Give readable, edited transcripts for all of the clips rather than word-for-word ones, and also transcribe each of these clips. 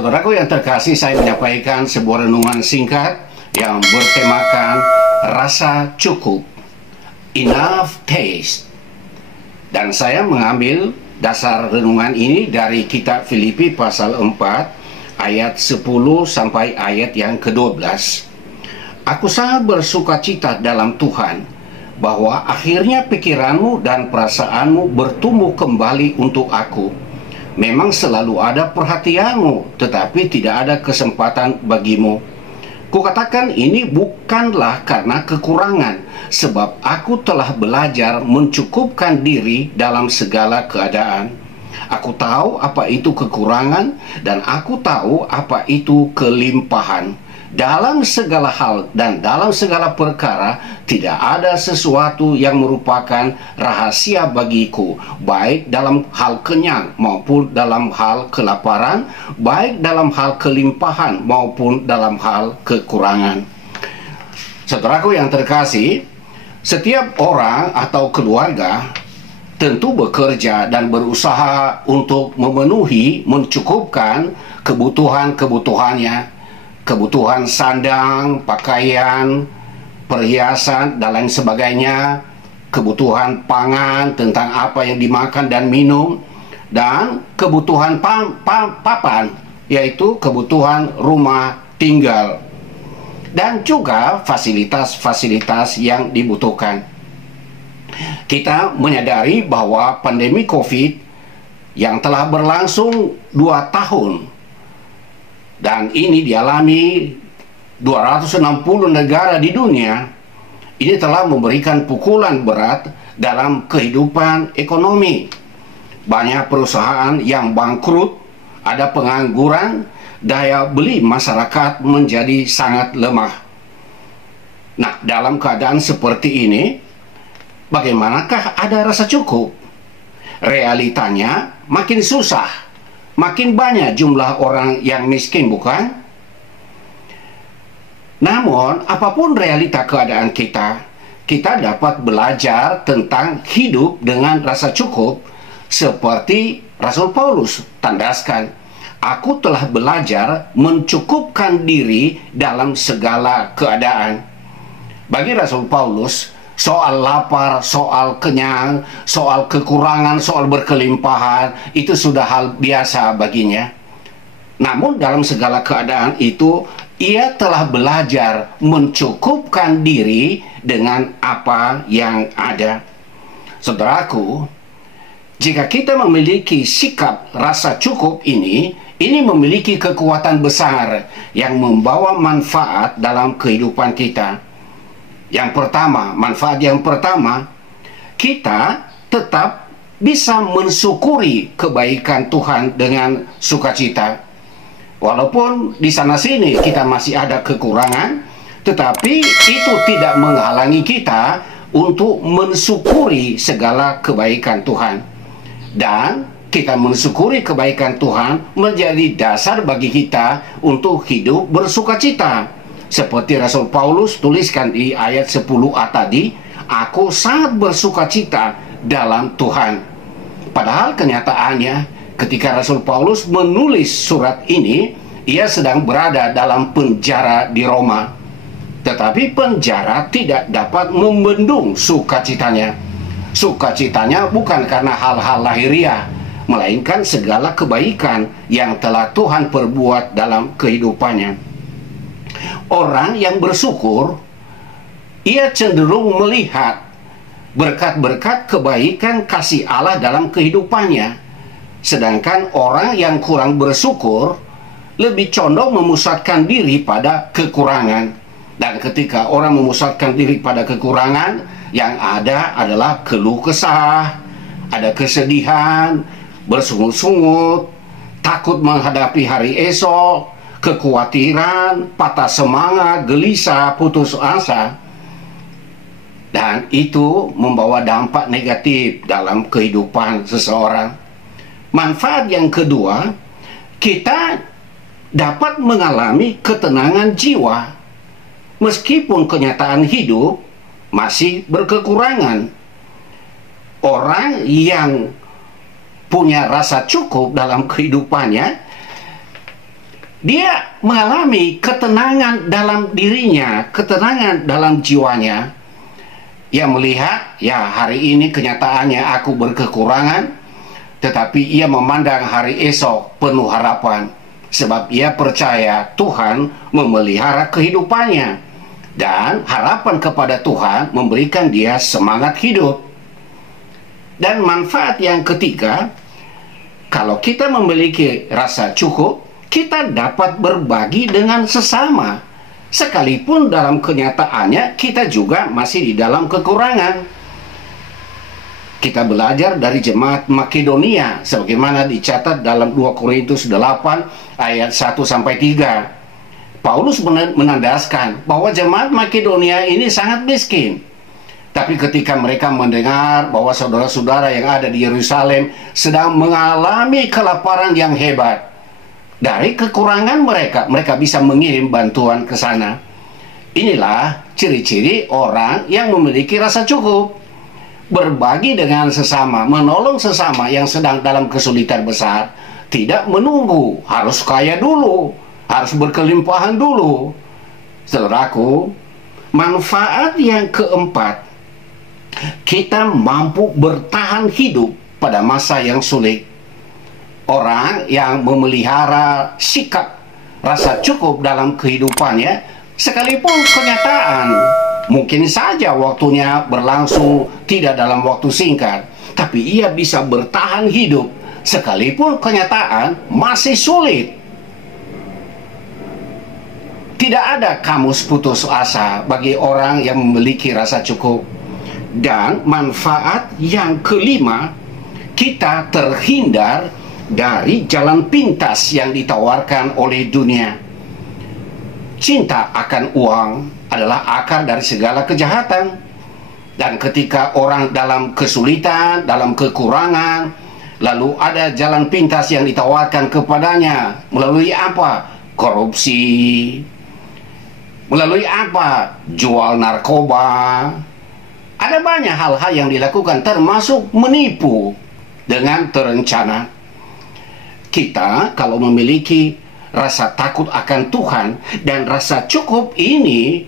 Saudaraku yang terkasih, saya menyampaikan sebuah renungan singkat yang bertemakan rasa cukup, enough taste. Dan saya mengambil dasar renungan ini dari kitab Filipi pasal 4 ayat 10 sampai ayat yang ke-12. Aku sangat bersukacita dalam Tuhan bahwa akhirnya pikiranmu dan perasaanmu bertumbuh kembali untuk aku. Memang selalu ada perhatianmu, tetapi tidak ada kesempatan bagimu. Kukatakan ini bukanlah karena kekurangan, sebab aku telah belajar mencukupkan diri dalam segala keadaan. Aku tahu apa itu kekurangan, dan aku tahu apa itu kelimpahan. Dalam segala hal dan dalam segala perkara, tidak ada sesuatu yang merupakan rahasia bagiku, baik dalam hal kenyang maupun dalam hal kelaparan, baik dalam hal kelimpahan maupun dalam hal kekurangan. Saudaraku yang terkasih, setiap orang atau keluarga tentu bekerja dan berusaha untuk memenuhi, mencukupkan kebutuhan-kebutuhannya. Kebutuhan sandang, pakaian, perhiasan, dan lain sebagainya. Kebutuhan pangan, tentang apa yang dimakan dan minum. Dan kebutuhan papan, yaitu kebutuhan rumah tinggal. Dan juga fasilitas-fasilitas yang dibutuhkan. Kita menyadari bahwa pandemi COVID yang telah berlangsung 2 tahun, dan ini dialami 260 negara di dunia, ini telah memberikan pukulan berat dalam kehidupan ekonomi. Banyak perusahaan yang bangkrut, ada pengangguran, daya beli masyarakat menjadi sangat lemah. Nah, dalam keadaan seperti ini, bagaimanakah ada rasa cukup? Realitanya makin susah. Makin banyak jumlah orang yang miskin, bukan? Namun, apapun realita keadaan kita, kita dapat belajar tentang hidup dengan rasa cukup, seperti Rasul Paulus tandaskan, aku telah belajar mencukupkan diri dalam segala keadaan. Bagi Rasul Paulus, soal lapar, soal kenyang, soal kekurangan, soal berkelimpahan, itu sudah hal biasa baginya. Namun dalam segala keadaan itu, ia telah belajar mencukupkan diri dengan apa yang ada. Saudaraku, jika kita memiliki sikap rasa cukup ini memiliki kekuatan besar yang membawa manfaat dalam kehidupan kita. Yang pertama, manfaat yang pertama, kita tetap bisa mensyukuri kebaikan Tuhan dengan sukacita. Walaupun di sana-sini kita masih ada kekurangan, tetapi itu tidak menghalangi kita untuk mensyukuri segala kebaikan Tuhan. Dan kita mensyukuri kebaikan Tuhan menjadi dasar bagi kita untuk hidup bersukacita. Seperti Rasul Paulus tuliskan di ayat 10a tadi, aku sangat bersukacita dalam Tuhan. Padahal kenyataannya, ketika Rasul Paulus menulis surat ini, ia sedang berada dalam penjara di Roma. Tetapi penjara tidak dapat membendung sukacitanya. Sukacitanya bukan karena hal-hal lahiriah, melainkan segala kebaikan yang telah Tuhan perbuat dalam kehidupannya. Orang yang bersyukur, ia cenderung melihat berkat-berkat kebaikan kasih Allah dalam kehidupannya. Sedangkan orang yang kurang bersyukur lebih condong memusatkan diri pada kekurangan. Dan ketika orang memusatkan diri pada kekurangan, yang ada adalah keluh kesah, ada kesedihan, bersungut-sungut, takut menghadapi hari esok, kekhawatiran, patah semangat, gelisah, putus asa. Dan itu membawa dampak negatif dalam kehidupan seseorang. Manfaat yang kedua, kita dapat mengalami ketenangan jiwa. Meskipun kenyataan hidup masih berkekurangan. Orang yang punya rasa cukup dalam kehidupannya, Dia mengalami ketenangan dalam dirinya, ketenangan dalam jiwanya. Ia melihat, ya hari ini kenyataannya aku berkekurangan, tetapi ia memandang hari esok penuh harapan. Sebab ia percaya Tuhan memelihara kehidupannya. Dan harapan kepada Tuhan memberikan dia semangat hidup. Dan manfaat yang ketiga, kalau kita memiliki rasa cukup, kita dapat berbagi dengan sesama. Sekalipun dalam kenyataannya kita juga masih di dalam kekurangan. Kita belajar dari jemaat Makedonia sebagaimana dicatat dalam 2 Korintus 8 ayat 1-3. Paulus menandaskan bahwa jemaat Makedonia ini sangat miskin. Tapi ketika mereka mendengar bahwa saudara-saudara yang ada di Yerusalem sedang mengalami kelaparan yang hebat, dari kekurangan mereka bisa mengirim bantuan ke sana. Inilah ciri-ciri orang yang memiliki rasa cukup. Berbagi dengan sesama, menolong sesama yang sedang dalam kesulitan besar. Tidak menunggu, harus kaya dulu, harus berkelimpahan dulu. Saudaraku, manfaat yang keempat, kita mampu bertahan hidup pada masa yang sulit. Orang yang memelihara sikap rasa cukup dalam kehidupannya, sekalipun kenyataan mungkin saja waktunya berlangsung tidak dalam waktu singkat, tapi ia bisa bertahan hidup sekalipun kenyataan masih sulit. Tidak ada kamus putus asa bagi orang yang memiliki rasa cukup. Dan manfaat yang kelima, kita terhindar dari jalan pintas yang ditawarkan oleh dunia. Cinta akan uang adalah akar dari segala kejahatan. Dan ketika orang dalam kesulitan, dalam kekurangan, lalu ada jalan pintas yang ditawarkan kepadanya melalui apa? Korupsi. Melalui apa? Jual narkoba. Ada banyak hal-hal yang dilakukan, termasuk menipu dengan terencana. Kita kalau memiliki rasa takut akan Tuhan dan rasa cukup ini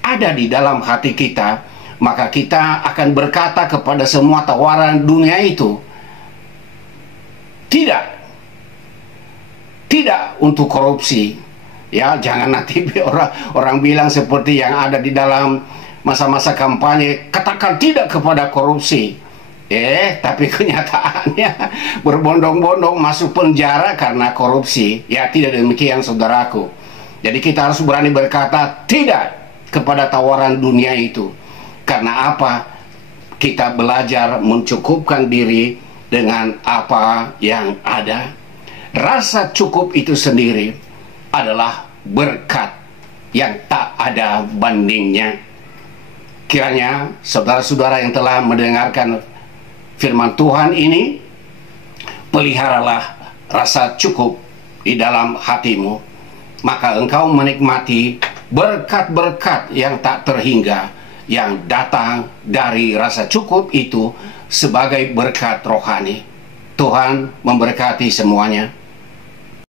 ada di dalam hati kita, maka kita akan berkata kepada semua tawaran dunia itu, tidak untuk korupsi. Ya, jangan nanti orang bilang seperti yang ada di dalam masa-masa kampanye, katakan tidak kepada korupsi. Tapi kenyataannya berbondong-bondong masuk penjara karena korupsi. Ya, tidak demikian saudaraku. Jadi kita harus berani berkata tidak kepada tawaran dunia itu. Karena apa? Kita belajar mencukupkan diri dengan apa yang ada. Rasa cukup itu sendiri adalah berkat yang tak ada bandingnya. Kiranya saudara-saudara yang telah mendengarkan firman Tuhan ini, peliharalah rasa cukup di dalam hatimu, maka engkau menikmati berkat-berkat yang tak terhingga yang datang dari rasa cukup itu sebagai berkat rohani. Tuhan memberkati semuanya.